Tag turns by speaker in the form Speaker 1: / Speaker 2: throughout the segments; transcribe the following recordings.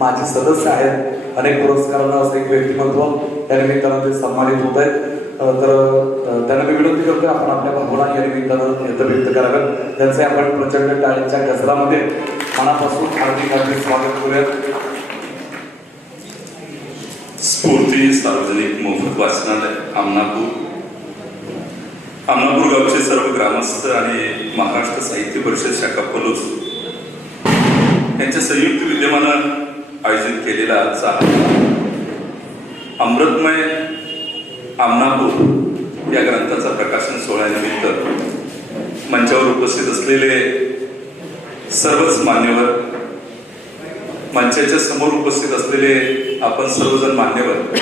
Speaker 1: माझे सदस्य आहेत. अनेक पुरस्कारांना असं एक व्यक्तिमत्व या निमित्तानं ते सन्मानित होत आहेत. तर त्यांना मी विनंती करतोय आपण आपल्या भावना या निमित्तानं व्यक्त व्यक्त कराव्यात. त्यांचे आपण प्रचंड टाळीच्या गजरामध्ये मनापासून हार्दिक हार्दिक स्वागत करूयात.
Speaker 2: स्फूर्ती सार्वजनिक मोफत वाचनालय आमनापूर. आमनापूर गावचे सर्व ग्रामस्थ आणि महाराष्ट्र साहित्य परिषद शाखा पलूस. यांच्या संयुक्त विद्यमानं आयोजित केलेला आजचा अमृतमय आमनापूर या ग्रंथाचा प्रकाशन सोहळ्यानिमित्त मंचावर उपस्थित असलेले सर्वच मान्यवर मंचाच्या समोर उपस्थित असलेले आपण सर्वजण मान्यवर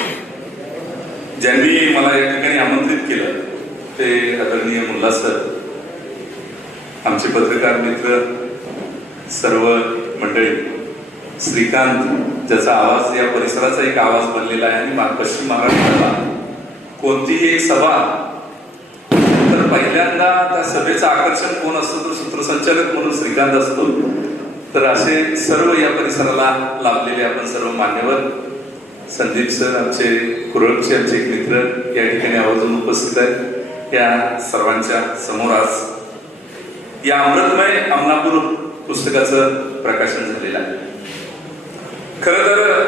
Speaker 2: ज्यांनी मला या ठिकाणी आमंत्रित केलं ते आदरणीय मुल्ला सर आमचे पत्रकार मित्र सर्व मंडळी श्रीकांत ज्याचा आवाज या परिसराचा एक आवाज बनलेला आहे आणि पश्चिम महाराष्ट्राला. कोणतीही एक सभा तर पहिल्यांदा त्या सभेचं आकर्षण कोण असतं तर सूत्रसंचालक म्हणून श्रीकांत असतो. तर असे सर्व या परिसराला लाभलेले आपण सर्व मान्यवर. संदीप सर आमचे कुरळचे आमचे एक मित्र या ठिकाणी आवर्जून उपस्थित आहेत. या सर्वांच्या समोर आज या अमृतमय अमनापूर पुस्तकाचं प्रकाशन झालेलं आहे. खर तर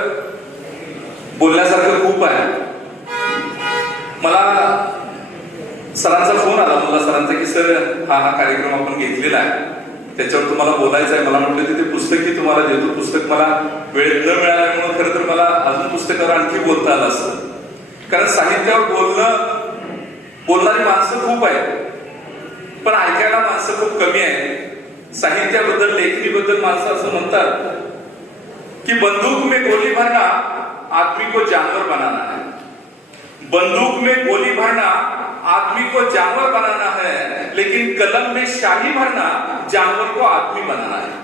Speaker 2: बोलण्यासारखं खूप आहे. मला सरांचा फोन आला. मला सरांचा की सर हा हा कार्यक्रम आपण घेतलेला आहे. त्याच्यावर तुम्हाला बोलायचं आहे. मला म्हटलं की ते पुस्तकही तुम्हाला देतो. पुस्तक मला वेळेत न मिळाल्यामुळे खरं तर मला अजून पुस्तकावर आणखी बोलता आलं असतं. कारण साहित्यावर बोलणं बोलणारी माणसं खूप आहेत. पण ऐकायला माणसं खूप कमी आहेत. साहित्याबद्दल लेखनीबद्दल माणसं असं म्हणतात की बंदूक में गोली भरना आदमी को जानवर बनाना है. बंदूक में गोली भरना आदमी को जानवर बनाना है लेकिन कलम में शाही भरना जानवर को आदमी बनाना है.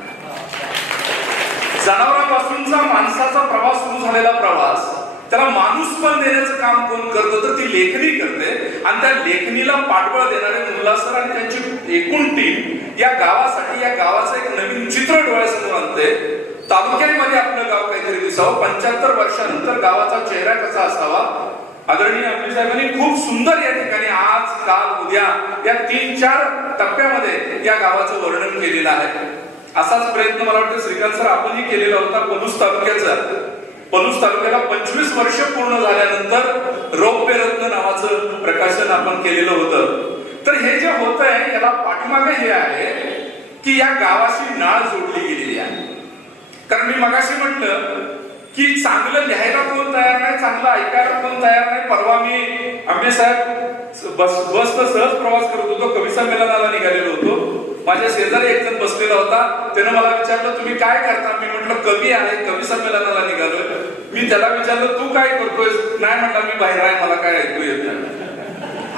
Speaker 2: जनावरांपासूनचा माणसाचा प्रवास सुरू झालेला प्रवास त्याला माणूस पण देण्याचं काम कोण करतं तर ती लेखणी करते. आणि त्या लेखणीला पाठबळ देणारे मुल्ला आणि त्यांची एकूण टीम या गावासाठी या गावाचं एक नवीन चित्र डोळ्यासमोर आणते तालुक्यामध्ये आपलं गाव काहीतरी दिसावं. पंच्याहत्तर वर्षानंतर गावाचा चेहरा कसा असावा? आदरणीय अमित साहेबांनी खूप सुंदर या ठिकाणी आज काल उद्या या तीन चार टप्प्यामध्ये या गावाचं वर्णन केलेलं आहे. असाच प्रयत्न मला वाटतं श्रीकांत सर आपणही केलेला होता पलूस तालुक्याचा. पलूस तालुक्याला पंचवीस वर्ष पूर्ण झाल्यानंतर रौप्य रत्न नावाचं प्रकाशन आपण केलेलं होतं. तर हे जे होत आहे याला पाठीमागे हे आहे की या गावाशी नाळ जोडली गेलेली आहे. कारण मी मगाशी म्हटलं की चांगलं लिहायला कोण तयार नाही चांगलं ऐकायला कोण तयार नाही. परवा मी आंबे साहेब बस बसनं सहज प्रवास करत होतो कवी संमेलनाला निघालेलो होतो. माझ्या शेजारी एक जण बसलेला होता त्यानं मला विचारलं तुम्ही काय करता? मी म्हटलं कवी आहे कवी संमेलनाला निघालोय. मी त्याला विचारलं तू काय करतोय नाही म्हटलं मी बाहेर आहे मला काय ऐकू येत नाही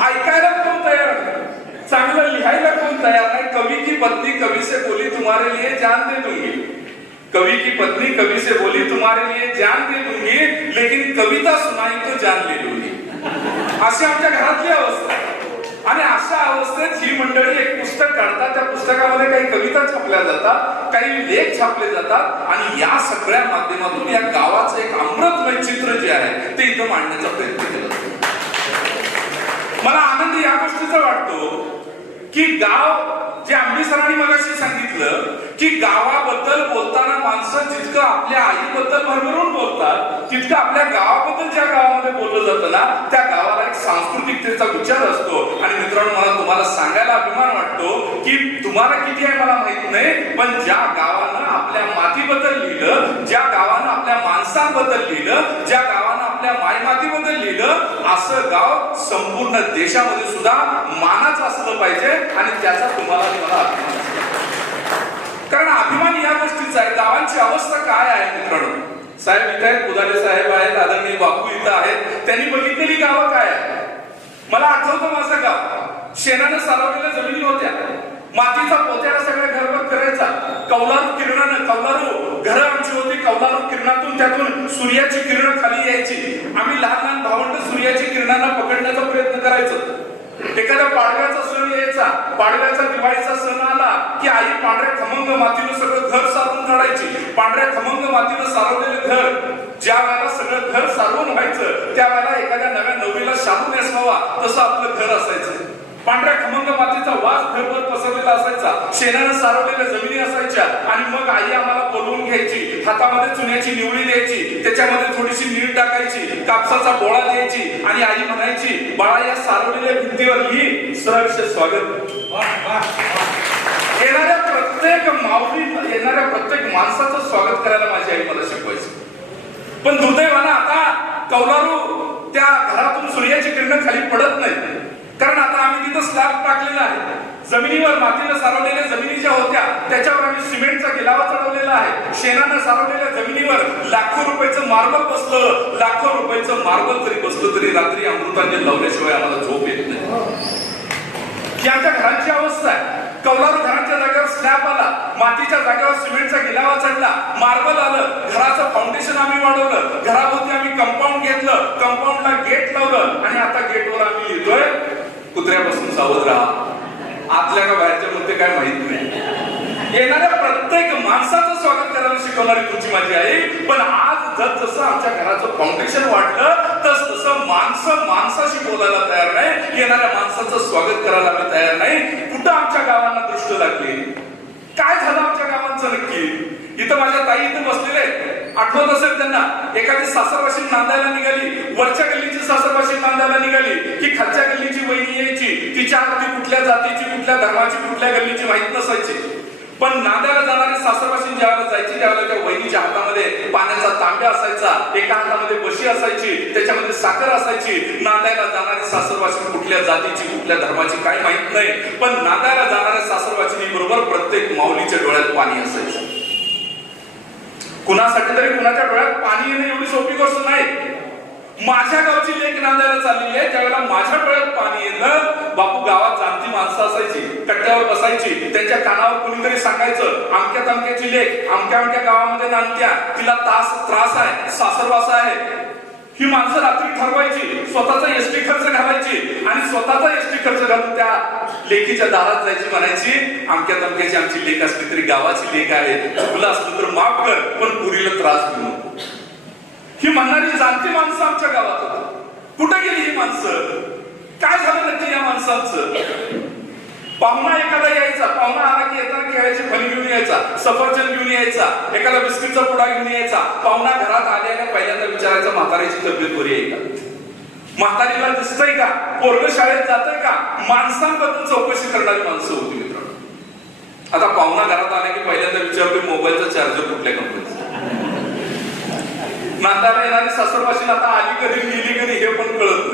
Speaker 2: ऐकायला कोण तयार नाही चांगलं लिहायला कोण तयार नाही कवी की पत्नी कवि से बोली तुम्हारे लिए जान दे दूंगी। कवि की पत्नी कवि से बोली तुम्हारे लिए जान दे दूंगी लेकिन कविता सुनाई तो जान ले लूंगी अशी आमच्या घरातली अवस्था आणि अशा अवस्थेत ही मंडळी एक पुस्तक काढतात. त्या पुस्तकामध्ये काही कविता छापल्या जातात काही लेख छापले जातात आणि या सगळ्या माध्यमातून या गावाचं एक अमृतमय चित्र जे आहे ते इथं मांडण्याचा प्रयत्न केला मला आनंद या गोष्टीचा वाटतो की गाव जे आंबेसरांनी मगाशी सांगितलं की गावाबद्दल बोलताना माणसं जितकं आपल्या आईबद्दल भरभरून बोलतात तितकं आपल्या गावाबद्दल ज्या गावामध्ये बोललं जातं ना त्या गावाला एक सांस्कृतिकतेचा विचार असतो. आणि मित्रांनो मला तुम्हाला सांगायला अभिमान वाटतो की तुम्हाला किती आहे मला माहीत नाही पण ज्या गावानं आपल्या मातीबद्दल लिहिलं ज्या गावानं आपल्या माणसांबद्दल लिहिलं ज्या गावानं आपल्या मायमातीबद्दल लिहिलं असं गाव संपूर्ण देशामध्ये सुद्धा मानाचं असलं पाहिजे आणि त्याचा तुम्हाला तुम्हाला अभिमान कारण अभिमान या गोष्टीचा आहे. गावांची अवस्था काय आहे मित्रांनो? साहेब इथे आहेत पुजारी साहेब आहेत आदरणीय बापू इथं आहेत. त्यांनी बघितलेली गावं काय मला आठवतं माझं गाव. शेणानं सारवलेल्या जमिनी होत्या. मातीचा पोत्याला सगळ्या घरभर करायचा कौलारू किरणानं कौलारू घरं आमची होती. कौलारू किरणातून त्यातून सूर्याची किरण खाली यायची. आम्ही लहान लहान भावंड सूर्याची किरणांना पकडण्याचा प्रयत्न करायचो. एखाद्या पाडव्याचा सण यायचा पाडव्याचा दिवाळीचा सण आला की आई पांढऱ्या खमंग मातीनं सगळं घर सारून काढायची. पांढऱ्या खमंग मातीनं सारवलेलं घर ज्या वेळेला सगळं घर सारवून व्हायचं त्या वेळेला एखाद्या नव्या नवरीला शालू नेसवावा तसं आपलं घर असायचं. पांढऱ्या खमंग मातीचा वास घरभर पसरलेला असायचा. शेणानं सारवलेल्या जमिनी असायच्या. आणि मग आई आम्हाला बोलवून घ्यायची. हातामध्ये चुन्याची निवडी द्यायची त्याच्यामध्ये थोडीशी नीळ टाकायची. कापसाचा बोळा द्यायची आणि आई म्हणायची बाळा या सारवलेल्या भिंतीवर लिही सहर्ष स्वागत येणाऱ्या प्रत्येक माऊली येणाऱ्या प्रत्येक माणसाचं स्वागत करायला माझी आई मला शिकवायची. पण दुर्दैवानं आता कौलारू त्या घरातून सूर्याची किरण खाली पडत नाही कारण आता आम्ही तिथं स्लॅब टाकलेला आहे. जमिनीवर मातीनं सारवलेल्या जमिनी ज्या होत्या त्याच्यावर आम्ही सिमेंटचा गिलावा चढवलेला आहे. शेणानं सारवलेल्या जमिनीवर लाखो रुपयाचं मार्बल बसलं. लाखो रुपयाचं मार्बल जरी बसलं तरी रात्री अमृतांनी लावल्याशिवाय आम्हाला झोप येत नाही. यांच्या घरांची अवस्था आहे कौलारू घरांच्या जागेवर स्लॅब आला मातीच्या जागेवर सिमेंटचा गिलावा चढला मार्बल आलं घराचं फाउंडेशन आम्ही वाढवलं घराभोवती आम्ही कंपाऊंड घेतलं कंपाऊंडला गेट लावलं आणि आता गेटवर आम्ही येतोय. कुत्र्यापासून सावध राहा. आतल्या का बाहेरच्या मध्ये काय माहीत नाही. येणाऱ्या प्रत्येक माणसाचं स्वागत करायला शिकवणारी तुमची माझी आई पण आज जस जसं आमच्या घराचं फाउंडेशन वाढलं तस तसं माणसं माणसाशी बोलायला तयार नाही. येणाऱ्या माणसाचं स्वागत करायला आम्ही तयार नाही. कुठं आमच्या गावांना दृष्ट लागली? काय झालं आमच्या गावांचं नक्की? इथं माझ्या ताई इथं बसलेले आहेत. आठवत असेल त्यांना एखादी सासरवाशी नांदायला निघाली वरच्या गल्लीची सासरवाशी नांदायला निघाली की खालच्या गल्लीची वहिनी यायची तिच्या ती कुठल्या जातीची कुठल्या धर्माची कुठल्या गल्लीची माहीत नसायची. पण नांद्याला जाणारी सासरवाशी ज्यावेळेला जायची त्यावेळेला त्या वहिनीच्या हातामध्ये पाण्याचा तांब्या असायचा एका हातामध्ये बशी असायची त्याच्यामध्ये साखर असायची. नांदायला जाणारी सासरवाशी कुठल्या जातीची कुठल्या धर्माची काही माहीत नाही. पण नांदायला जाणाऱ्या सासरवाशिनी बरोबर प्रत्येक माऊलीच्या डोळ्यात पाणी असायचं. कुणासाठी तरी कुणाच्या डोळ्यात पाणी येणं एवढी सोपी गोष्ट नाही. माझ्या गावची लेख नांदायला चाललेली आहे त्यावेळेला माझ्या डोळ्यात पाणी येणं बापू गावात जाणती माणसं असायची कट्ट्यावर बसायची त्यांच्या कानावर कुणीतरी सांगायचं अमक्या तमक्याची लेख अमक्या अमक्या गावामध्ये नांदत्या तिला तास त्रास आहे सासरवासा आहे. ही माणसं रात्री ठरवायची स्वतःचा एसटी खर्च घालायची आणि स्वतःचा एसटी खर्च घालून त्या लेखीच्या दारात जायची म्हणायची अमक्या तमक्याची आमची लेख असली तरी गावाची लेख आहे. चुकला असलं तर माफ कर पण पुरीला त्रास देऊ नको. ही म्हणणारी जाणती माणसं आमच्या गावात होती. कुठे गेली ही माणसं? काय झालं नक्की या माणसांचं? पाहुणा एखादा यायचा पाहुणा आला की येताना खेळायचे फल घेऊन यायचा सफरचंद घेऊन यायचा एखादा बिस्किटचा पुडा घेऊन यायचा. पाहुणा घरात आल्याने पहिल्यांदा विचारायचा म्हाताऱ्याची तब्येत बरी आहे का? म्हातारीला दिसतंय का? पोरग शाळेत जातंय का? माणसांबद्दल चौकशी करणारी माणसं होती मित्रांनो. आता पाहुणा घरात आला की पहिल्यांदा विचारतोय मोबाईलचा चार्जर कुठल्या कंपनीचा नाताला येणारी सासरपाशी आता आली कधी गेली कधी हे पण कळत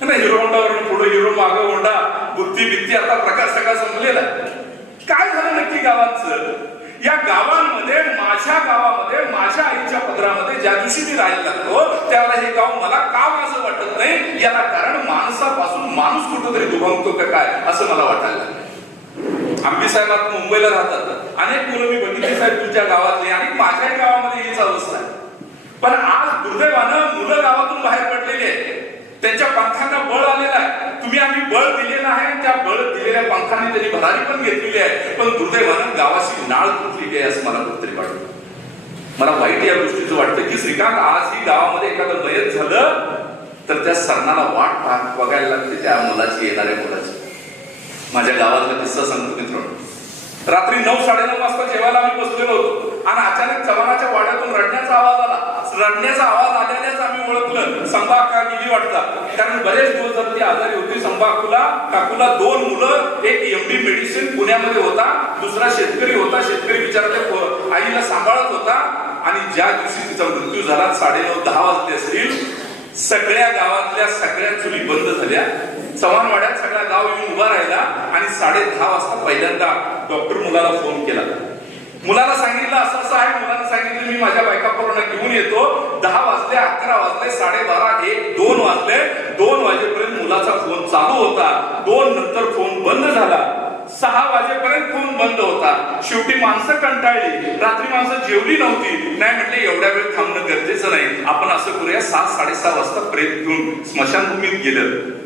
Speaker 2: नाही ना हिरो होंडावरून पुढे हिरो माग होंडा बुद्धी बित्ती आता प्रकार सगळा संपलेला काय झालं नक्की गावांचं? या गावांमध्ये माझ्या गावामध्ये माझ्या आईच्या पदरामध्ये ज्या दिवशी मी राहायला लागतो त्यावेळेला हे गाव मला का माझं वाटत नाही? याला कारण माणसापासून माणूस कुठंतरी दुभंगतो का काय? असं मला वाटायला लागलं. आंबी साहेब आता मुंबईला राहतात. अनेक मुलं मी बघितली साहेब तुमच्या गावातले. आणि माझ्याही गावामध्ये हीच अवस्था आहे. पण आज दुर्दैवानं मुलं गावातून बाहेर पडलेली आहे त्यांच्या पंखांना बळ आलेलं आहे. तुम्ही आम्ही बळ दिलेलं आहे आणि त्या बळ दिलेल्या पंखांनी त्यांनी भरारी पण घेतलेली आहे. पण दुर्दैवानं गावाची नाळ तुटलेली आहे असं मला कुठतरी वाटतं. मला वाईट या गोष्टीचं वाटतं की श्रीकांत आज ही गावामध्ये एखादं मयत झालं तर त्या सरणाला वाट बघायला लागते त्या मुलाची येणाऱ्या मुलाची. माझ्या गावातला किस्सा सांगतो मित्रांनो. रात्री नऊ साडेनऊ वाजता जेवायला आम्ही बसलेलो होतो. आणि अचानक चव्हाणाच्या वाड्यातून रडण्याचा आवाज आला. रडण्याचा आवाज आल्यानेच आम्ही ओळखलं. संभा का गेली वाटतात कारण बरेच दिवस जर ती आजारी होती. संभाकूला काकूला दोन मुलं एक एमडी मेडिसिन पुण्यामध्ये होता दुसरा शेतकरी होता. शेतकरी बिचाराच्या आईला सांभाळत होता. आणि ज्या दिवशी तिचा मृत्यू झाला साडेनऊ दहा वाजले असतील सगळ्या गावातल्या सगळ्या चुली बंद झाल्या. चव्हाणवाड्यात सगळा गाव येऊन उभा राहिला आणि साडे दहा वाजता पहिल्यांदा डॉक्टर मुलाला फोन केला. मुलाला सांगितलं असं असं आहे मुलाला सांगितलं मी माझ्या बायका घेऊन येतो. दहा वाजले अकरा वाजले साडेबारा एक दोन वाजले. दोन वाजेपर्यंत मुलाचा फोन चालू होता. दोन नंतर फोन बंद झाला. सहा वाजेपर्यंत फोन बंद होता. शेवटी माणसं कंटाळली. रात्री माणसं जेवली नव्हती. नाही म्हटले एवढ्या वेळ थांबणं गरजेचं नाही. आपण असं करूया सात साडेसहा वाजता प्रेत घेऊन स्मशानभूमीत गेलं.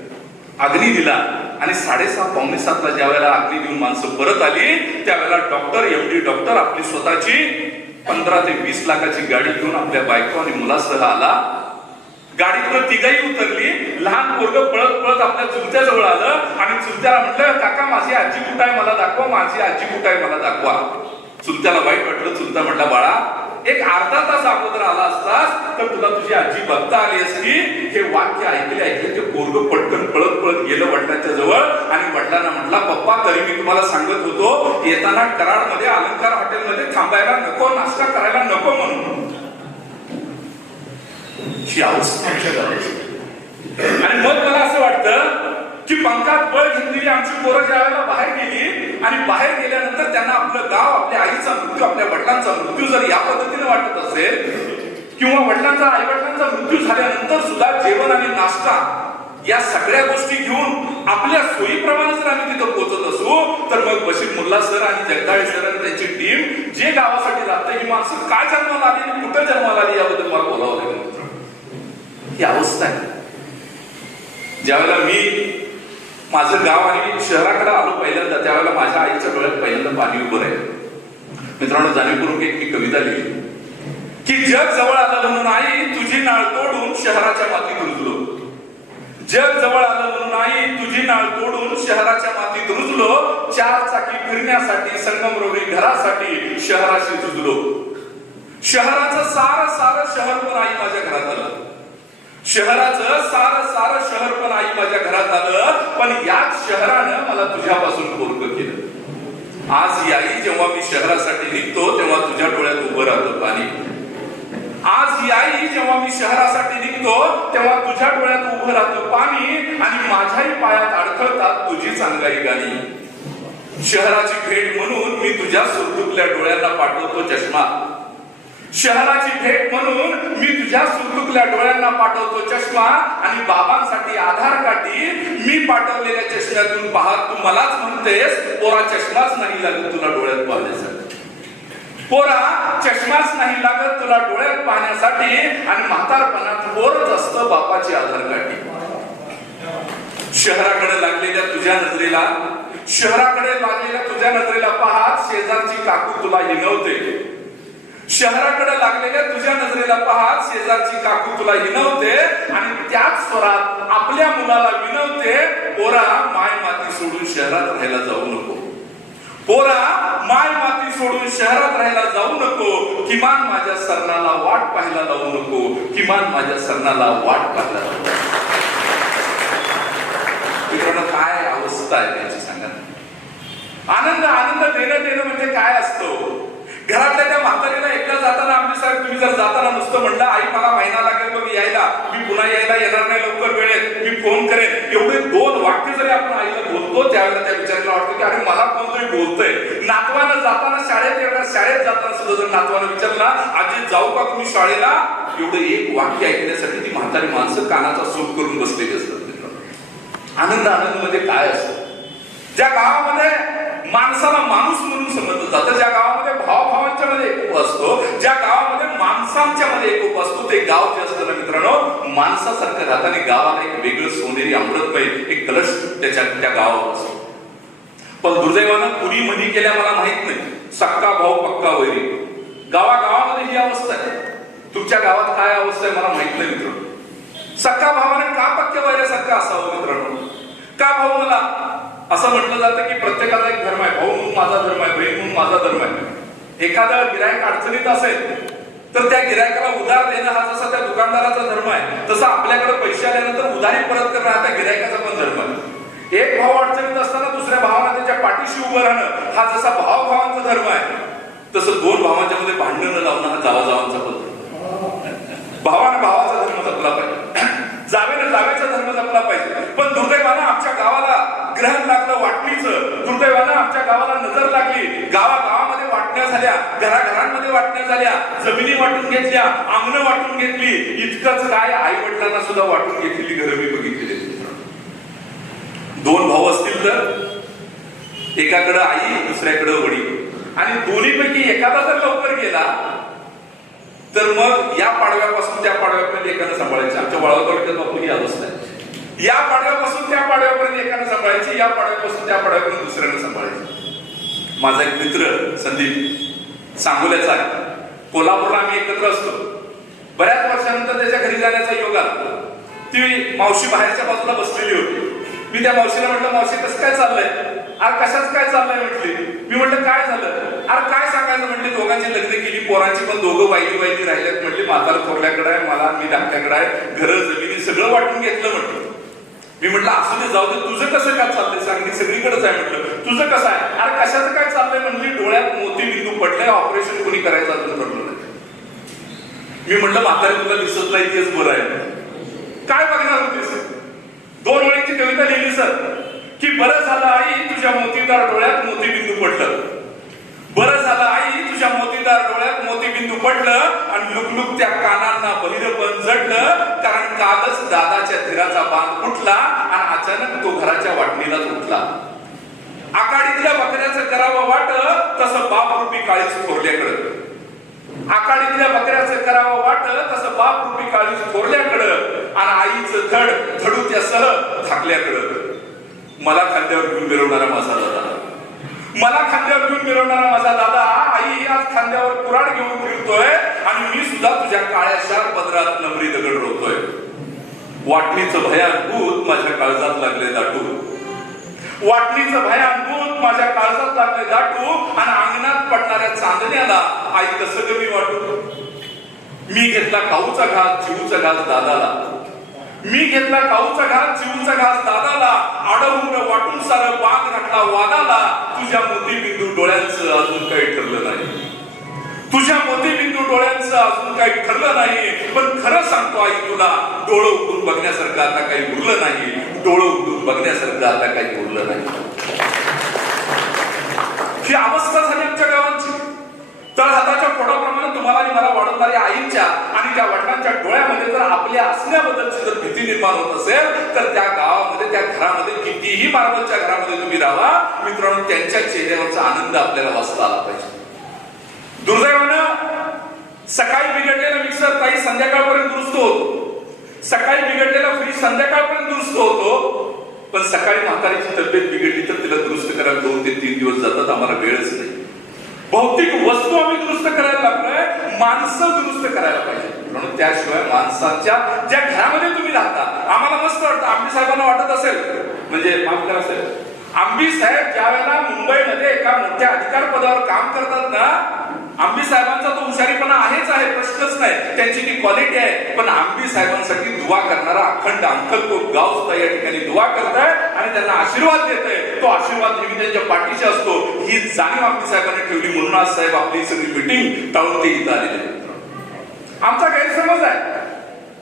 Speaker 2: अग्नी दिला. आणि साडेसहा पावणे सातला ज्या वेळेला अग्नी देऊन माणसं परत आली त्यावेळेला डॉक्टर एवढी डॉक्टर आपली स्वतःची पंधरा ते वीस लाखाची गाडी घेऊन आपल्या बायको आणि मुलासह आला. गाडीतनं तिघाही उतरली. लहान पोरग पळत पळत आपल्या चुलत्याजवळ आलं. आणि चुलत्याला म्हटलं काका माझी आजी कुठं आहे? मला दाखवा. माझी आजी कुठं आहे? मला दाखवा. चुलत्याला वाईट वाटलं. चुलता म्हटला बाळा एक अर्धा तास अगोदर आला असतास तर तुला तुझी आजी बघता आली असती. हे वाक्य ऐकले ऐकले ते पोरग पटकन पळत पळत गेलं वडिलांच्या जवळ. आणि वडिलांना म्हटला पप्पा तरी मी तुम्हाला सांगत होतो येताना कराडमध्ये अलंकार हॉटेलमध्ये थांबायला नको नाश्ता करायला नको म्हणून. ही आणि मग मला असं वाटतं की पंखात बळ घेतलेली आमची पोरं ज्या वेळेला बाहेर गेली आणि बाहेर गेल्यानंतर त्यांना आपलं गाव आपल्या आईचा मृत्यू आपल्या वडिलांचा मृत्यू जर या पद्धतीने वाटत असेल किंवा वडिलांचा आई वडिलांचा मृत्यू झाल्यानंतर सुद्धा जेवण आणि नाश्ता या सगळ्या गोष्टी घेऊन आपल्या सोयीप्रमाणे जर आम्ही तिथं पोहोचत असू तर मग बशीर मुल्ला सर आणि जगदाळे सर आणि त्यांची टीम जे गावासाठी लागतं ही माणसं काय जन्माला आली आणि कुठं जन्माला आली याबद्दल मला बोलावं लागेल. ही अवस्था आहे. ज्यावेळेला मी माझं गाव आणि शहराकडे आलो पहिल्यांदा त्यावेळेला माझ्या आईच्या डोळ्यात पहिल्यांदा पाणी उभं राहिलं. मित्रांनो जाणीवपूर्वक एक मी कविता लिहिली. की जग जवळ आलं म्हणून आई तुझी नाळ तोडून शहराच्या मातीत रुजलो. जग जवळ आलं म्हणून आई तुझी नाळ तोडून शहराच्या मातीत रुजलो. चार चाकी फिरण्यासाठी संगमरवरी घरासाठी शहराशी झुजलो शहराचं सारं सारं शहर पण आई माझ्या घरात आलं. शहराचं सारं सारं शहर पण आई माझ्या घरात आलं पण याच शहरानं मला तुझ्यापासून पोरग केलं. आज आई जेव्हा मी शहरासाठी निघतो तेव्हा तुझ्या डोळ्यात उभं राहतं पाणी. आज याई आई जेव्हा मी शहरासाठी निघतो तेव्हा तुझ्या डोळ्यात उभं राहतं पाणी आणि माझ्याही पायात अडखळतात तुझी चांगली गाणी. शहराची भेट म्हणून मी तुझ्या सुरतुकल्या डोळ्यांना पाठवतो चष्मा. शहराची भेट म्हणून मी तुझ्या सुरतुकल्या डोळ्यांना पाठवतो चष्मा आणि बाबांसाठी आधार काठी. मी पाठवलेल्या चष्म्यातून पाहत तू मलाच म्हणतेस पोरा चष्माच नाही लागत तुला डोळ्यात पाहण्यासाठी. पोरा चष्माच नाही लागत तुला डोळ्यात पाहण्यासाठी. आणि म्हातारपणात पोरच असतं बापाची आधार काठी. शहराकडे लागलेल्या तुझ्या नजरेला शहराकडे लागलेल्या तुझ्या नजरेला पाहत शेजारची काकू तुला हिनवते शहराकडे लागलेल्या तुझ्या नजरेला पाहत शेजारची काकू तुला हिनवते आणि त्याच स्वरात आपल्या मुलाला विनवते पोरा माय माती सोडून शहरात राहायला जाऊ नको. पोरा माय माती सोडून शहरात राहायला जाऊ नको. किमान माझ्या सरणाला वाट पाहायला लावू नको. किमान माझ्या सरणाला वाट पाहायला लावू नको. काय अवस्था आहे त्याची सांगा आनंद आनंद देणं देणं म्हणजे काय असतो? घरातल्या त्या म्हातारीला एकदा जाताना आमचे साहेब तुम्ही जर जाताना नुसतं म्हणलं आई मला महिना लागेल बघ यायला. मी पुन्हा यायला येणार नाही लवकर वेळेत. मी फोन करेन. एवढे दोन वाक्य जरी आपण आईला बोलतो त्यावेळेला त्या विचारायला वाटतं की अरे मला कोणतरी बोलतोय. नातवानं जाताना शाळेत येणार शाळेत जाताना सुद्धा जर नातवानं विचारला आजी जाऊ का तुम्ही शाळेला? एवढं एक वाक्य ऐकण्यासाठी ती म्हातारी माणसं कानाचा सूट करून बसलेली असतात. आनंद आनंद म्हणजे काय असतो? ज्या गावामध्ये माणसाला माणूस म्हणून समजलं जातं ज्या गावामध्ये आसामच्या मध्ये एक असतो ते गाव जे असतं ना मित्रांनो माणसासारखं राहतं आणि गावाला एक वेगळं सोनेरी अमृतमय एक कलश त्याच्या त्या गावावर असतो. पण दुर्दैवानं पुरी मधी केल्या मला माहीत नाही. सक्का भाऊ पक्का वैरी. गावागावामध्ये ही अवस्था आहे. तुमच्या गावात काय अवस्था आहे मला माहीत नाही मित्रांनो. सक्का भावाने का पक्क्या वैऱ्यासारखं असावं मित्रांनो? का भाऊ मला? असं म्हटलं जातं की प्रत्येकाचा एक धर्म आहे. भाऊ म्हणून माझा धर्म आहे बहीण म्हणून माझा धर्म आहे. एखादा गिरायक अडचणीत असेल तर त्या गिरायकाला उधार देणं हा जसा त्या दुकानदाराचा धर्म आहे तसा आपल्याकडे पैसे आल्यानंतर उधारी परत करणं हा त्या गिरायकाचा पण धर्म आहे. एक भाव अडचणीत असताना दुसऱ्या भावाला त्याच्या पाठीशी उभं राहणं हा जसा भाव भावांचा धर्म आहे तसं दोन भावांच्या मध्ये भांडणं न लावणं हा जावा जावांचा पण धर्म भावाने भावाचा धर्म जपला पाहिजे जावेने जावेचा धर्म जपला पाहिजे पण दुर्दैवानं आमच्या गावाला ग्रहण लागलं वाटणीचं दुर्दैवानं आमच्या गावाला नजर लागली. गावा गावामध्ये वाटण्या झाल्या घराघरांमध्ये वाटण्या झाल्या जमिनी वाटून घेतल्या अंगण वाटून घेतली. इतकंच काय आई वडिलांना सुद्धा वाटून घेतलेली घरं मी बघितलेली दोन भाऊ असतील तर एकाकडं आई दुसऱ्याकडं वडील. आणि दोन्हीपैकी एखादा जर लवकर गेला तर मग या पाडव्यापासून त्या पाडव्यापर्यंत एकानं सांभाळायचं. आमच्या वळवा तालुक्यात बापू ही अवस्था आहे. या पाडव्यापासून त्या पाड्यापर्यंत एकानं सांभाळायची या पाडव्यापासून त्या पाड्यापर्यंत दुसऱ्याने सांभाळायची. माझा एक मित्र संदीप सांगोल्याचा आहे. कोल्हापूरला आम्ही एकत्र असतो. बऱ्याच वर्षानंतर त्याच्या घरी जाण्याचा योग आला. ती मावशी बाहेरच्या बाजूला बसलेली होती. मी त्या मावशीला म्हटलं मावशी कसं काय चाललंय? अरे कशाच काय चाललंय? म्हटली. मी म्हटलं काय झालं? अरे काय सांगायचं? म्हटली. दोघांची लग्न केली. पोरांची पण दोघं वाईली वाईली राहिल्यात म्हटली. म्हातारा थोरल्याकडे आहे मला मी धाकट्याकडे आहे. घरं जमिनी सगळं वाटून घेतलं म्हटलं. मी म्हटलं असं ते जाऊ दे तुझं कसं काय चाललंय? सांगली सगळीकडेच आहे म्हटलं. तुझं कसं आहे? अरे कशाचं काय चाललंय म्हणली? डोळ्यात मोती बिंदू पडले ऑपरेशन कोणी करायचं अजून ठरलं नाही. मी म्हटलं म्हातारे तुला दिसत नाही तेच बरं आहे. काय बघणार सर? दोन ओळीची कविता लिहिली सर की बरं झालं आई तुझ्या मोतीदार डोळ्यात मोती बिंदू पडलं. बरं झालं आई तुझ्या मोतीदार डोळ्यात मोतीबिंदू पडलं आणि लुकलुक त्या कानांना बहिरपण जडलं कारण कालच दादाच्या धीराचा बांध फुटला आणि अचानक तो घराच्या वाटणीलाच उठला. आकाडीतल्या बकऱ्याचं करावं वाट तसं बाप रूपी काळीच थोरल्याकडं. आकाडीतल्या बकऱ्याचं करावं वाट तसं बाप रूपी काळीच थोरल्याकडं आणि आईचं धड धडू त्यासह थाकल्याकडं मला खांद्यावर घेऊन मिरवणारा मसाला मला खांद्यावर घेऊन मिरवणारा माझा दादा आई आज खांद्यावर कुराड घेऊन फिरतोय आणि मी सुद्धा तुझ्या काळ्याशार पदरात नबरी दगड रोवतोय. वाटणीचं भयानभूत माझ्या काळजात लागले दाटू. वाटणीचं भयानभूत माझ्या काळजात लागले दाटू आणि अंगणात पडणाऱ्या चांदण्याला आई कसं कमी वाटू? मी घेतला काऊचा घास जीवचा घास दादाला. मी घेतला काऊचा घास चिऊचा घास दादाला आडवून वाटून सारं बाग घातला वादाला तुझ्या मोतीबिंदू डोळ्यांचं अजून काही ठरलं नाही. तुझ्या मोतीबिंदू डोळ्यांचं अजून काही ठरलं नाही पण खरं सांगतो आई तुला डोळं उघडून बघण्यासारखं आता काही उरलं नाही. डोळं उघडून बघण्यासारखं आता काही उरलं नाही. ही अवस्था झाली आमच्या गावांची. तर पोटाप्रमाणे तुम्हाला आणि मला वाढवणाऱ्या आईच्या आणि त्या वडिलांच्या डोळ्यामध्ये जर आपल्या असण्याबद्दलची जर भीती निर्माण होत असेल तर त्या गावामध्ये त्या घरामध्ये कितीही मार्बलच्या घरामध्ये तुम्ही राहा. मित्रांनो त्यांच्या चेहऱ्यावरचा आनंद आपल्याला वाचता आला पाहिजे. दुर्दैवानं सकाळी बिघडलेला मिक्सर काही संध्याकाळपर्यंत दुरुस्त होतो. सकाळी बिघडलेला फ्रीज संध्याकाळपर्यंत दुरुस्त होतो. पण सकाळी म्हातारीची तब्येत बिघडली तर तिला दुरुस्त करायला दोन ते तीन दिवस जातात. आम्हाला वेळच नाही. भौतिक वस्तू आम्ही दुरुस्त करायला लागलोय माणसं दुरुस्त करायला पाहिजे. म्हणून त्याशिवाय माणसाच्या ज्या घरामध्ये तुम्ही राहता आम्हाला मस्त वाटतं. आंबी साहेबांना वाटत असेल म्हणजे माफ करा असेल आंबी साहेब ज्या वेळेला मुंबईमध्ये एका मोठ्या अधिकार पदावर काम करतात ना आंबी साहेबांचा तो हुशारीपणा आहेच आहे प्रश्नच नाही. त्यांची ती क्वालिटी आहे पण आंबी साहेबांसाठी दुवा करणारा अखंड अंकलकोट गाव सुद्धा या ठिकाणी दुवा करताय आणि त्यांना आशीर्वाद देत आहे तो आशीर्वाद नेहमी त्यांच्या पाठीशी असतो. ही जाणीव आंबी साहेबांनी ठेवली. म्हणून आज साहेब आपली सगळी मिटिंग टाळून ते इथं आलेले आमचा गैरसमज आहे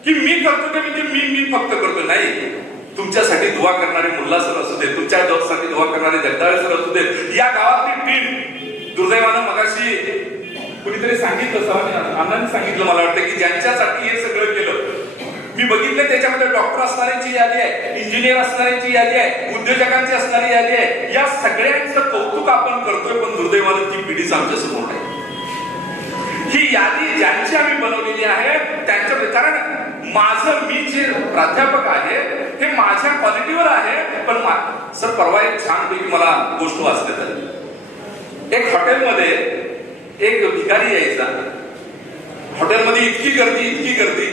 Speaker 2: की मी करतो ते म्हणजे मी मी फक्त करतो. नाही. तुमच्यासाठी दुवा करणारे मुल्ला सर असू दे तुमच्या जॉबसाठी दुवा करणारे जगदाळे सर असू देत या गावातली टीम दुर्दैवानं मगाशी कुणीतरी सांगितलं सरांनी अण्णांनी सांगितलं मला वाटतं की ज्यांच्यासाठी हे सगळं केलं मी बघितलं त्याच्यामध्ये डॉक्टर असणाऱ्यांची यादी आहे इंजिनियर असणाऱ्यांची यादी आहे उद्योजकांची असणारी यादी आहे. या सगळ्यांचं कौतुक आपण करतोय पण दुर्दैवानं ती पिढीच आमच्यासमोर आहे. ही यादी ज्यांची आम्ही बनवलेली आहे त्यांच्या कारण माझं मी जे प्राध्यापक आहे हे माझ्या क्वालिटीवर आहे पण सर परवा एक छान पैकी मला गोष्ट वाचते एक हॉटेलमध्ये एक भिकारी यायचा. हॉटेलमध्ये इतकी गर्दी इतकी गर्दी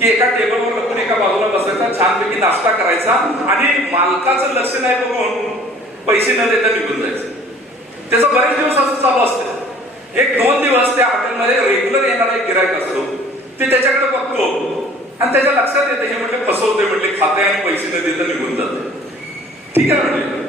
Speaker 2: की एका टेबलवर लपून एका बाजूला बसायचा छानपैकी नाश्ता करायचा आणि मालकाचं लक्ष नाही बघून पैसे न देता निघून जायचं. त्याचं बरेच दिवस असं चालू असतं. एक दोन दिवस त्या हॉटेलमध्ये रेग्युलर येणारा एक गिरायक असतो. ते त्याच्याकडे बघतो. आणि त्याच्या लक्षात येतं हे म्हटले फसवते म्हटले खाते आणि पैसे न देता निघून जाते ठीक आहे म्हणजे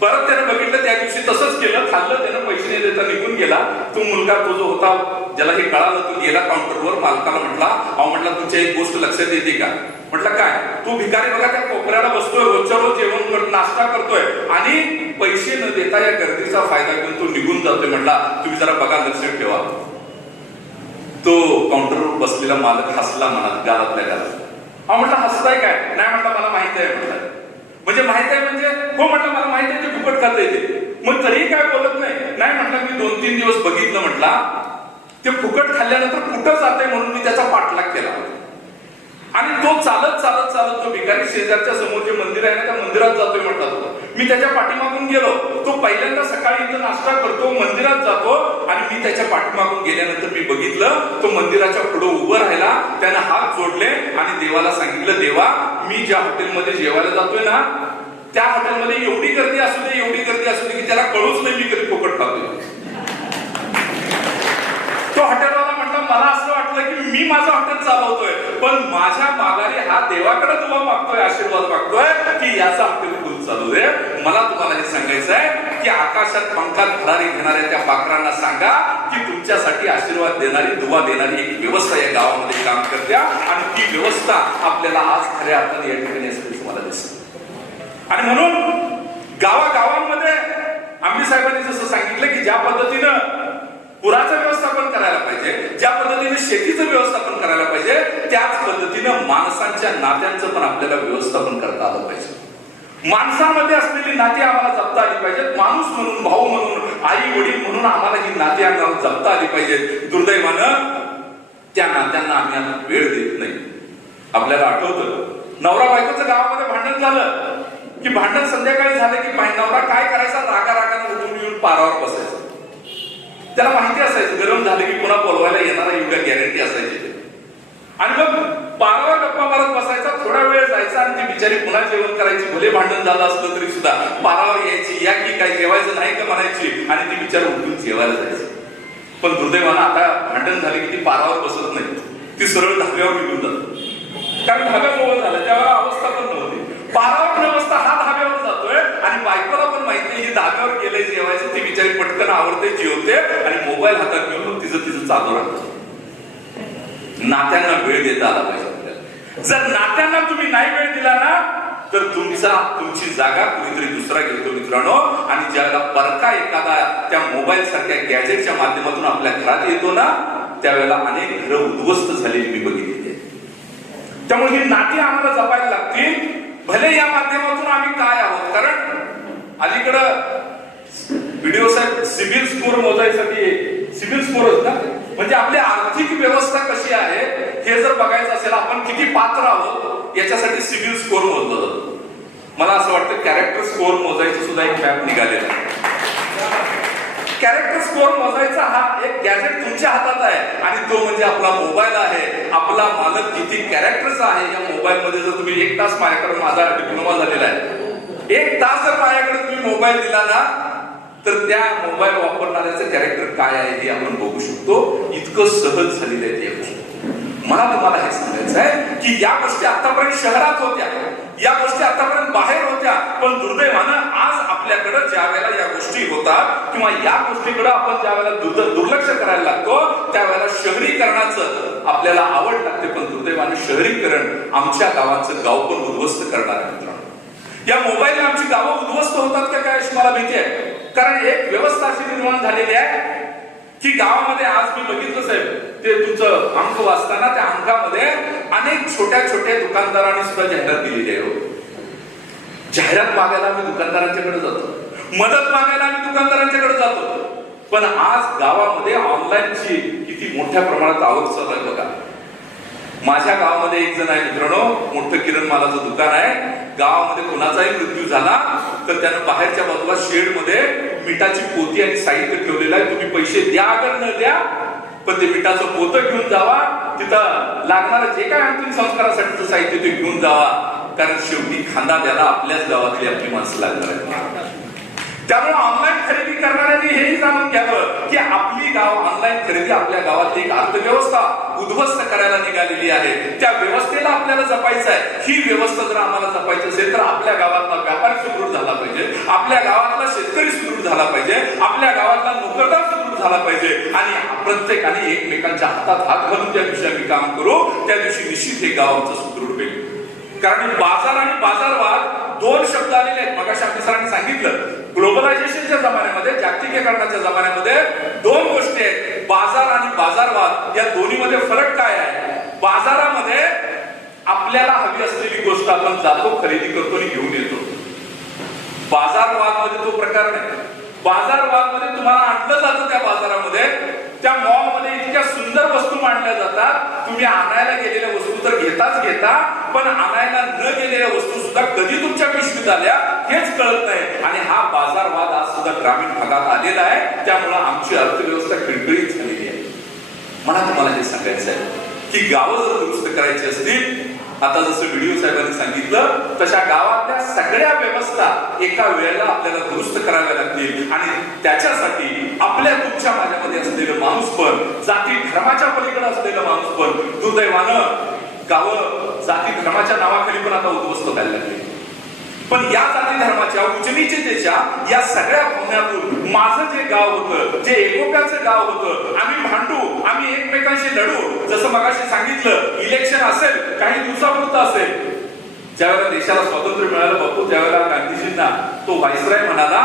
Speaker 2: परत त्यानं बघितलं त्या दिवशी तसंच केलं खाल्लं त्यानं पैसे नाही देता निघून गेला. तो मुलगा तो जो होता ज्याला हे कळालं तो गेला काउंटरवर मालकाला म्हटला अहो म्हटला तुमच्या एक गोष्ट लक्षात येते का? म्हटलं काय? तू भिकारी बघा त्या कोपऱ्याला बसतोय रोजच्या रोज जेवण कर नाश्ता करतोय आणि पैसे न देता या गर्दीचा फायदा घेऊन तो निघून जातोय. म्हटला तुम्ही जरा बघा लक्षात ठेवा. तो काउंटरवर बसलेला मालक हसला म्हणत गालातल्या गालात अहो म्हटलं हसताय काय? नाही म्हटलं मला माहीत आहे म्हटलं. म्हणजे माहीत आहे म्हणजे? हो म्हटलं मला माहीत आहे ते फुकट खाता येते मग तरीही काय बोलत नाही. नाही म्हटलं मी दोन तीन दिवस बघितलं म्हटला. ते फुकट खाल्ल्यानंतर कुठं जाते म्हणून मी त्याचा पाठलाग केला. आणि तो चालत चालत चालत तो भिकारी शेजारच्या समोर जे मंदिर आहे ना त्या मंदिरात जातोय म्हटला मी त्याच्या पाठीमागून गेलो. तो पहिल्यांदा सकाळी इथं नाश्ता करतो मंदिरात जातो आणि मी त्याच्या पाठीमागून गेल्यानंतर मी बघितलं तो मंदिराच्या पुढे उभं राहिला त्यानं हात जोडले आणि देवाला सांगितलं देवा मी ज्या हॉटेलमध्ये जेवायला जातोय ना त्या हॉटेलमध्ये एवढी गर्दी असू दे एवढी गर्दी असू दे की त्याला कळूच नाही मी कधी फुकट खातोय. तो हॉटेलवाला म्हटलं मला असं वाटलं की मी माझं पण माझ्या माघारी हा देवाकडे तुला मागतोय आशीर्वाद मागतोय की याचा हॉटेल फुल चालू दे मला तुम्हाला हे सांगायचं आहे की आकाशात पंखात भरारी घेणाऱ्या त्या पाखरांना सांगा की तुमच्यासाठी आशीर्वाद देणारी दुवा देणारी एक व्यवस्था या गावामध्ये काम करते आणि ती व्यवस्था आपल्याला आज खऱ्या अर्थाने या ठिकाणी असल्याचं तुम्हाला दिसत. आणि म्हणून गावागावांमध्ये आम्ही साहेबांनी जसं सांगितलं की ज्या पद्धतीनं पुराचं व्यवस्थापन करायला पाहिजे ज्या पद्धतीने शेतीचं व्यवस्थापन करायला पाहिजे त्याच पद्धतीनं माणसांच्या नात्यांचं पण आपल्याला व्यवस्थापन करता आलं पाहिजे. माणसामध्ये असलेली नाती आम्हाला जपता आली पाहिजेत. माणूस म्हणून भाऊ म्हणून आई वडील म्हणून आम्हाला ही नाती आम्हाला जपता आली पाहिजेत. दुर्दैवानं त्या नात्यांना आम्ही आता वेळ देत नाही. आपल्याला आठवतं नवरा बायकोचं गावामध्ये भांडण झालं की भांडण संध्याकाळी झालं की नवरा काय करायचा? रागा रागाने उठून येऊन पारावर बसायचं. त्याला माहिती असायचं गरम झालं की पुन्हा बोलवायला येणार एवढ्या गॅरंटी असायची. आणि मग बारावा गप्पा मारत बसायचा थोडा वेळ जायचा आणि ती बिचारी पुन्हा जेवण करायची. भले भांडण झालं असलं तरी सुद्धा बारावर यायची या की काय जेवायचं नाही का म्हणायची आणि ती बिचारी उठून जेवायला जायची. पण दुर्दैवानं आता भांडण झाले की ती बारावर बसत नाही. ती सरळ धाब्यावर निघून जाते. कारण धाब्याजवळ झालं त्यावेळेला अवस्था पण नव्हती. बारावर न हा धाब्यावर आणि बायकोला पण माहिती ही धाब्यावर गेलंय जेवायचं ती बिचारी पटकन आवडते जेवते आणि मोबाईल हातात घेऊन तिचं तिचं चालू राहतं. नात्यांना वेळ देता आला पाहिजे आपल्याला. जर नात्यांना तुम्ही नाही वेळ दिला ना तर तुमचा तुमची जागा कुणीतरी दुसरा घेतो मित्रांनो. आणि ज्याला परका एखादा त्या मोबाईल सारख्या गॅजेटच्या माध्यमातून आपल्या घरात येतो ना त्यावेळेला अनेक घरं उद्ध्वस्त झालेली मी बघितली. त्यामुळे ही नाती आम्हाला जपायला लागतील. भले या माध्यमातून आम्ही काय आहोत? कारण अलीकडं व्हिडिओ साहेब सिबिल स्कोर मोजायसाठी सिबिल स्कोर ना? म्हणजे आपली आर्थिक व्यवस्था कशी आहे हे जर बघायचं असेल आपण किती पात्र आहोत याच्यासाठी सिबिल स्कोर मोजलं मला असं वाटतं कॅरेक्टर स्कोर मोजायचं सुद्धा एक मॅप निघालेला कॅरेक्टर स्कोर मोजायचा हा एक गॅजेट तुमच्या हातात आहे आणि तो म्हणजे आपला मोबाईल आहे. आपला मालक किती कॅरेक्टरचा आहे या मोबाईल मध्ये जर तुम्ही एक तास माझ्याकडे माझा डिप्लोमा झालेला आहे. एक तास जर माझ्याकडे तुम्ही मोबाईल दिला ना तर त्या मोबाईल वापरणाऱ्याचं कॅरेक्टर काय आहे हे आपण बघू शकतो. इतकं सहज झालेलं आहे या गोष्टी. मला तुम्हाला हे सांगायचं आहे की या गोष्टी आतापर्यंत शहरात होत्या या गोष्टी आतापर्यंत बाहेर होत्या पण दुर्दैवानं आज आपल्याकडे ज्या वेळेला या गोष्टी होतात किंवा या गोष्टीकडे आपण ज्या वेळेला दुर्लक्ष करायला लागतो त्यावेळेला शहरीकरणाचं आपल्याला आवड लागते पण दुर्दैवानं शहरीकरण आमच्या गावाचं गाव पण उद्ध्वस्त करणार आहे मित्रांनो. या मोबाईलने आमची गावं उद्ध्वस्त होतात का काय अशी मला भीती आहे. कारण एक व्यवस्था अशी निर्माण झालेली आहे की गावामध्ये आज मी बघितलं साहेब ते तुमचं अंक वाचताना त्या अंकामध्ये अनेक छोट्या छोट्या दुकानदारांनी सुद्धा जाहिरात दिलेली आहे हो. जाहिरात मागायला आम्ही दुकानदारांच्याकडे जातो. मदत मागायला आम्ही दुकानदारांच्याकडे जातो. पण आज गावामध्ये ऑनलाईनची किती मोठ्या प्रमाणात आवक चालू माझ्या गावामध्ये एक जण आहे मित्रांनो मोठं किरण मालाचं दुकान आहे. गावामध्ये कोणाचाही मृत्यू झाला तर त्यानं बाहेरच्या बाजूला शेडमध्ये मिठाची पोती आणि साहित्य ठेवलेलं आहे. तुम्ही पैसे द्या अगर न द्या पण ते मिठाचं पोतं घेऊन जावा. तिथं लागणारं जे काय अंतिम संस्कारासाठीचं साहित्य ते घेऊन जावा. कारण शेवटी खांदा द्यायला आपल्याच गावातली आपली माणसं लागणार आहेत. त्यामुळे ऑनलाईन खरेदी करणाऱ्यांनी हेही जाणून घ्यावं की आपली गाव ऑनलाईन खरेदी आपल्या गावातली एक अर्थव्यवस्था उद्ध्वस्त करायला निघालेली आहे. त्या व्यवस्थेला आपल्याला जपायचं आहे. ही व्यवस्था जर आम्हाला जपायची असेल तर आपल्या गावातला व्यापारी सुदृढ झाला पाहिजे. आपल्या गावातला शेतकरी सुदृढ झाला पाहिजे. आपल्या गावातला नोकरदार सुदृढ झाला पाहिजे. आणि प्रत्येकाने एकमेकांच्या हातात हात घालून त्या दिवशी आम्ही काम करू. त्या दिवशी निश्चित हे गाव आमचं सुदृढ होईल. कारण बाजार आणि बाजारवाद दोन शब्द आलेले आहेत. मग सरांनी सांगितलं ग्लोबलायझेशनच्या जमान्यामध्ये जागतिकीकरणाच्या जमान्यामध्ये दोन गोष्टी आहेत. बाजार आणि बाजारवाद या दोन्हीमध्ये फरक काय आहे? बाजारामध्ये आपल्याला हवी असलेली गोष्ट आपण जातो खरेदी करतो आणि घेऊन येतो. बाजारवादमध्ये तो प्रकार नाही. बाजारवादमध्ये तुम्हाला आणलं जातं त्या बाजारामध्ये त्या मॉलमध्ये इतक्या सुंदर वस्तू मांडल्या जातात. तुम्ही आणायला गेलेल्या वस्तू तर घेताच घेता पण आणायला न गेलेल्या वस्तू सुद्धा कधी तुमच्या पिशवीत आल्या हेच कळत नाही. आणि हा बाजारवाद आज सुद्धा ग्रामीण भागात आलेला आहे. त्यामुळे आमची अर्थव्यवस्था खिळखिळीत झालेली आहे. मला तुम्हाला हे सांगायचं आहे की गावं जर दुरुस्त करायची असतील आता जसं व्हिडिओ साहेबांनी सांगितलं तशा गावातल्या सगळ्या व्यवस्था एका वेळेला आपल्याला दुरुस्त कराव्या लागतील. आणि त्याच्यासाठी आपल्या तुमच्या माझ्यामध्ये असलेलं माणूस पण जाती धर्माच्या पलीकडे असलेलं माणूस पण दुर्दैवानं गावं जाती धर्माच्या नावाखाली पण आता उद्ध्वस्त व्हायला लागली. पण या जाती धर्माच्या उचनीचतेच्या या सगळ्या भावण्यातून माझं जे गाव होतं जे एकोप्याचं गाव होतं आम्ही भांडू आम्ही एकमेकांशी लढू. जसं मगाशी सांगितलं इलेक्शन असेल काही दिवसापुरतं असेल. ज्यावेळेला देशाला स्वातंत्र्य मिळालं बघतो त्यावेळेला गांधीजींना तो व्हायसराय म्हणाला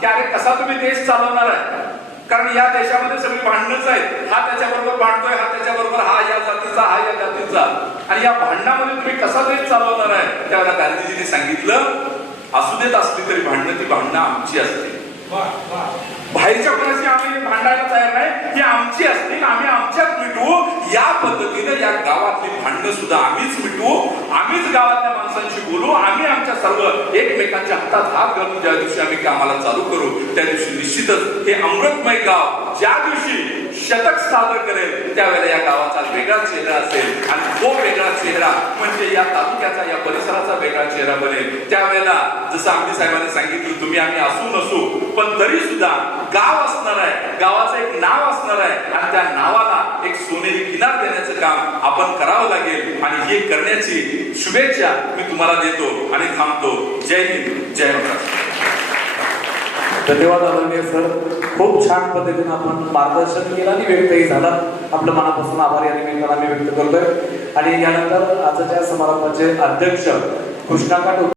Speaker 2: की अरे कसा तुम्ही देश चालवणार आहे? कारण या देशामध्ये सगळी भांडणच आहेत. हा त्याच्याबरोबर भांडतोय हा त्याच्याबरोबर हा या जातीचा हा या जातीचा. आणि या भांडणामध्ये तुम्ही कसा तरी चालवणार आहे? त्यावेळेला गांधीजींनी सांगितलं असू देत असली तरी भांडणं ती भांडणं आमची असतील. बाहेरच्या कोणाशी आम्ही भांडायला तयार नाही. ती आमची असतील आम्ही आमच्यात मिटवू या पद्धतीने या गावातली भांडणं सुद्धा आम्हीच मिटवू आम्हीच गावातल्या माणसांशी बोलू. आम्ही आमच्या सर्व एकमेकांच्या हातात हात घालून ज्या दिवशी आम्ही कामाला चालू करू त्या दिवशी निश्चितच हे अमृतमय गाव ज्या दिवशी शतक साजरं करेल. त्यावेळेला या गावाचा वेगळा चेहरा असेल. आणि तो वेगळा चेहरा म्हणजे या तालुक्याचा या परिसराचा वेगळा चेहरा बनेल. त्यावेळेला जसं आमदी साहेबांनी सांगितलं तुम्ही आम्ही असू नसू पण तरी सुद्धा गाव असणार आहे. गावाचं एक नाव असणार आहे. आणि त्या नावाला एक सोनेरी किनार देण्याचं काम आपण करावं लागेल. आणि हे करण्याची शुभेच्छा मी तुम्हाला देतो आणि थांबतो. जय हिंद. जय महाराष्ट्र.
Speaker 1: धन्यवाद आदरणीय सर. खूप छान पद्धतीने आपण मार्गदर्शन केलं आणि व्यक्तही झाला. आपलं मनापासून आभार या निमित्तानं आम्ही व्यक्त करतोय. आणि यानंतर आजच्या समारंभाचे अध्यक्ष कृष्णाकाठ